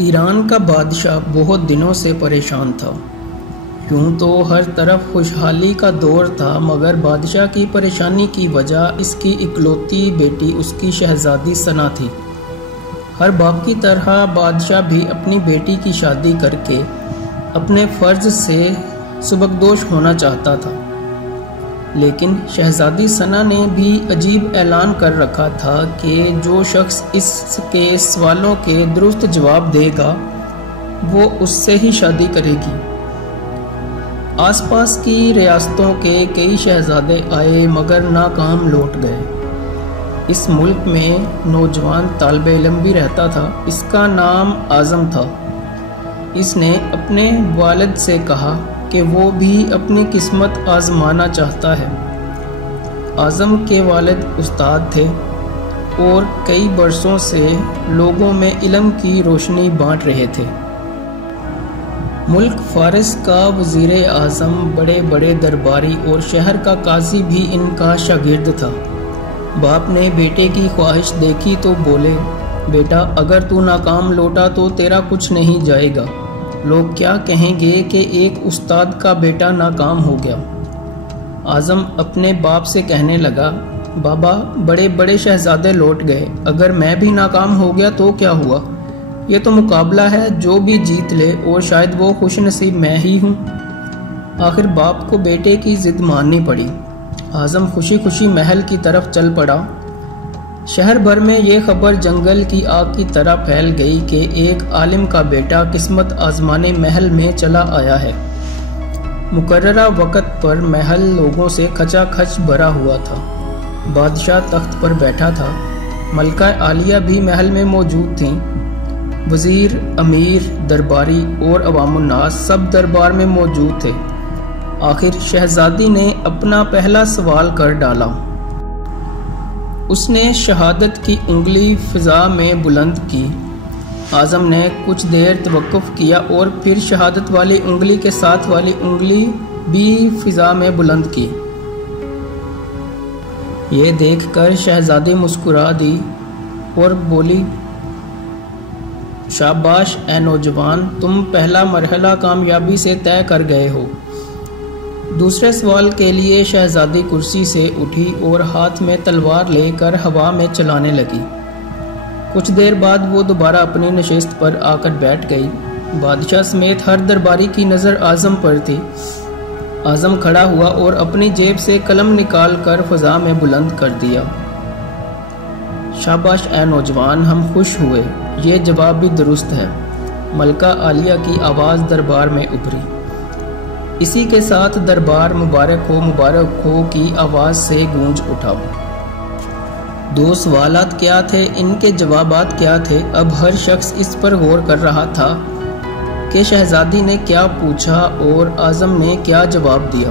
Iran का बादशाह बहुत दिनों से परेशान था। यूं तो हर तरफ खुशहाली का दौर था, मगर बादशाह की परेशानी की वजह इसकी इकलौती बेटी उसकी शहजादी सना थी। हर बाप की तरह बादशाह भी अपनी बेटी की शादी करके अपने फ़र्ज से सुबकदोश होना चाहता था, लेकिन शहजादी सना ने भी अजीब ऐलान कर रखा था कि जो शख्स इसके सवालों के दुरुस्त जवाब देगा वो उससे ही शादी करेगी। आसपास की रियासतों के कई शहजादे आए मगर नाकाम लौट गए। इस मुल्क में नौजवान तालिब इल्म भी रहता था। इसका नाम आज़म था। इसने अपने वालिद से कहा कि वो भी अपनी किस्मत आजमाना चाहता है। आज़म के वालिद उस्ताद थे और कई बरसों से लोगों में इल्म की रोशनी बांट रहे थे। मुल्क फारिस का वज़ीर आज़म बड़े बड़े दरबारी और शहर का काजी भी इनका शागिर्द था। बाप ने बेटे की ख्वाहिश देखी तो बोले, बेटा अगर तू नाकाम लौटा तो तेरा कुछ नहीं जाएगा। लोग क्या कहेंगे कि एक उस्ताद का बेटा नाकाम हो गया। आज़म अपने बाप से कहने लगा, बाबा बड़े बड़े शहजादे लौट गए, अगर मैं भी नाकाम हो गया तो क्या हुआ? ये तो मुकाबला है, जो भी जीत ले और शायद वो खुश नसीब मैं ही हूँ। आखिर बाप को बेटे की जिद माननी पड़ी। आज़म खुशी खुशी महल की तरफ चल पड़ा। शहर भर में ये खबर जंगल की आग की तरह फैल गई कि एक आलिम का बेटा किस्मत आजमाने महल में चला आया है। मुकर्ररा वक़्त पर महल लोगों से खचाखच भरा हुआ था। बादशाह तख्त पर बैठा था। मलका आलिया भी महल में मौजूद थीं। वज़ीर, अमीर, दरबारी और अवामुन्नास सब दरबार में मौजूद थे। आखिर शहजादी ने अपना पहला सवाल कर डाला। उसने शहादत की उंगली फिजा में बुलंद की। आज़म ने कुछ देर तवक्कुफ किया और फिर शहादत वाली उंगली के साथ वाली उंगली भी फिजा में बुलंद की। ये देखकर शहजादी मुस्कुरा दी और बोली, शाबाश ए नौजवान, तुम पहला मरहला कामयाबी से तय कर गए हो। दूसरे सवाल के लिए शहजादी कुर्सी से उठी और हाथ में तलवार लेकर हवा में चलाने लगी। कुछ देर बाद वो दोबारा अपनी नशिस्त पर आकर बैठ गई। बादशाह समेत हर दरबारी की नज़र आज़म पर थी। आज़म खड़ा हुआ और अपनी जेब से कलम निकाल कर फ़ज़ा में बुलंद कर दिया। शाबाश ए नौजवान, हम खुश हुए। ये जवाब भी दुरुस्त है। मलका आलिया की आवाज़ दरबार में उभरी। इसी के साथ दरबार मुबारक हो की आवाज़ से गूंज उठा। दो सवालात क्या थे, इनके जवाबात क्या थे? अब हर शख्स इस पर गौर कर रहा था कि शहजादी ने क्या पूछा और आज़म ने क्या जवाब दिया।